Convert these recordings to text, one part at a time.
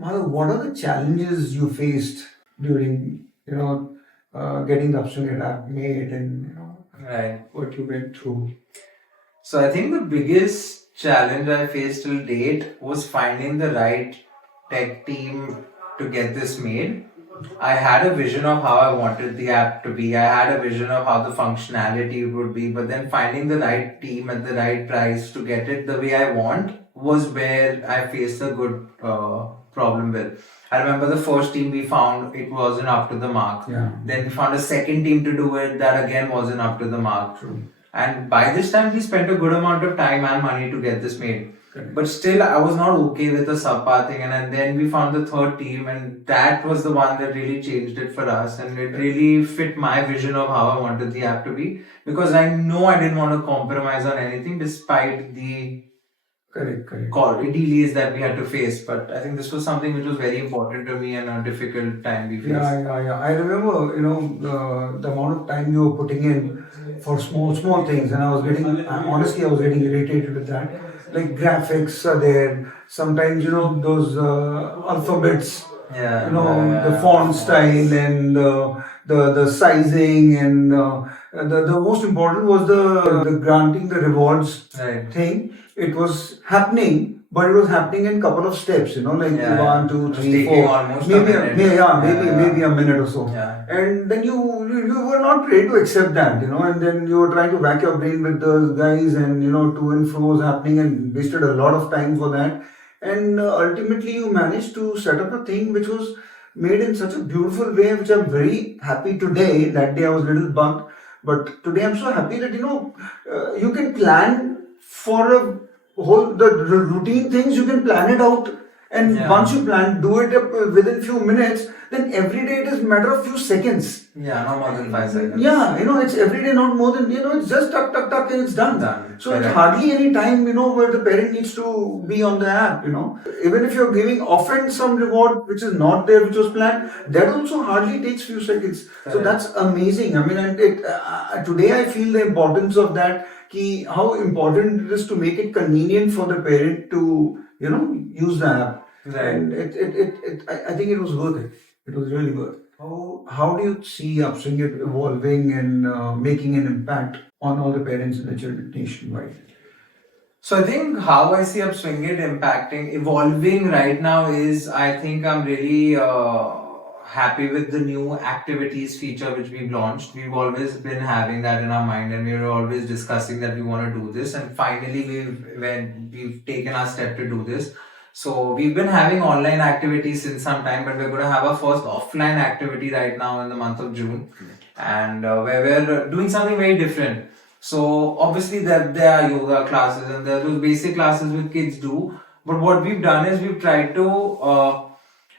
Madhav, what are the challenges you faced during, getting the UpswingIt app made and, Right. what you went through? So I think the biggest challenge I faced till date was finding the right tech team to get this made. I had a vision of how I wanted the app to be. I had a vision of how the functionality would be, but then finding the right team at the right price to get it the way I want was where I faced a good problem with. I remember the first team we found, it wasn't up to the mark. Yeah. Then we found a second team to do it, that again wasn't up to the mark. True. And by this time, we spent a good amount of time and money to get this made. Correct. But still, I was not okay with the subpar thing. And then we found the third team, and that was the one that really changed it for us. And it really fit my vision of how I wanted the app to be. Because I know I didn't want to compromise on anything despite the Correct. delays that we had to face. But I think this was something which was very important to me and a difficult time we faced. Yeah. I remember, the amount of time you were putting in for small things, and I was getting irritated with that. Like graphics are there. Sometimes, those alphabets, the font style and the sizing and the most important was the granting the rewards Right. thing. It was happening, but it was happening in couple of steps, like Yeah. 1, 2, It was 3, taking 4, almost a maybe minute. maybe a minute or so. Yeah. And then you were not ready to accept that, and then you were trying to whack your brain with those guys, and to and fro was happening, and wasted a lot of time for that. And ultimately, you managed to set up a thing which was made in such a beautiful way, which I'm very happy today. That day I was a little bugged, but today I'm so happy that you can plan for a whole the routine things. You can plan it out, and Yeah. once you do it up within few minutes, then every day it is matter of few seconds. Yeah, not more than 5 seconds. Yeah, it's every day, not more than, it's just tuck and it's done. So it's Correct. hardly any time, where the parent needs to be on the app, Even if you're giving often some reward which is not there, which was planned, that also hardly takes few seconds. So Correct. that's amazing. I mean, and today I feel the importance of that, how important it is to make it convenient for the parent to, use the app. Right. And I think it was worth it. It was really worth it. How do you see UpswingIt evolving and making an impact on all the parents in the children nationwide? So I think how I see UpswingIt evolving right now is, I think I'm really happy with the new activities feature which we've launched. We've always been having that in our mind, and we're always discussing that we want to do this. And finally, we've taken our step to do this. So we've been having online activities since some time, but we're going to have our first offline activity right now in the month of June, and where we're doing something very different. So obviously there are yoga classes and there are those basic classes which kids do. But what we've done is we've tried to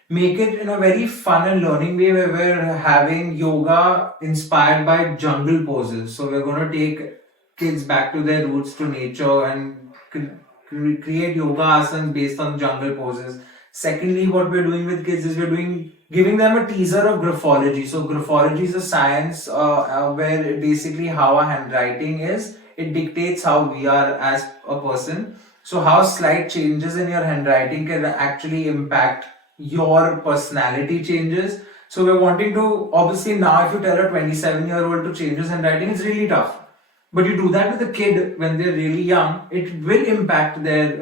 make it in a very fun and learning way, where we're having yoga inspired by jungle poses. So we're going to take kids back to their roots, to nature, and create yoga asanas based on jungle poses. Secondly, what we're doing with kids is giving them a teaser of graphology. So graphology is a science where basically how our handwriting is. It dictates how we are as a person. So how slight changes in your handwriting can actually impact your personality changes. So we're wanting to, obviously now if you tell a 27-year-old to change his handwriting, it's really tough. But you do that with a kid when they're really young, it will impact their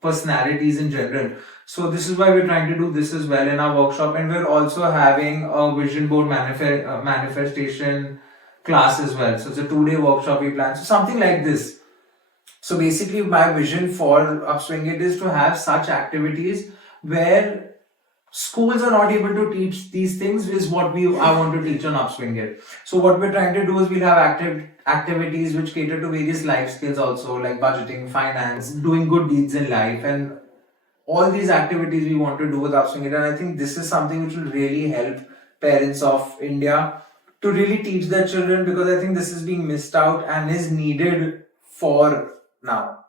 personalities in general. So this is why we're trying to do this as well in our workshop, and we're also having a vision board manifestation class as well. So it's a 2-day workshop we plan. So something like this. So basically my vision for UpswingIt is to have such activities where schools are not able to teach these things, is what I want to teach on UpswingIt. So what we're trying to do is we'll have activities which cater to various life skills also, like budgeting, finance, doing good deeds in life, and all these activities we want to do with UpswingIt. And I think this is something which will really help parents of India to really teach their children, because I think this is being missed out and is needed for now.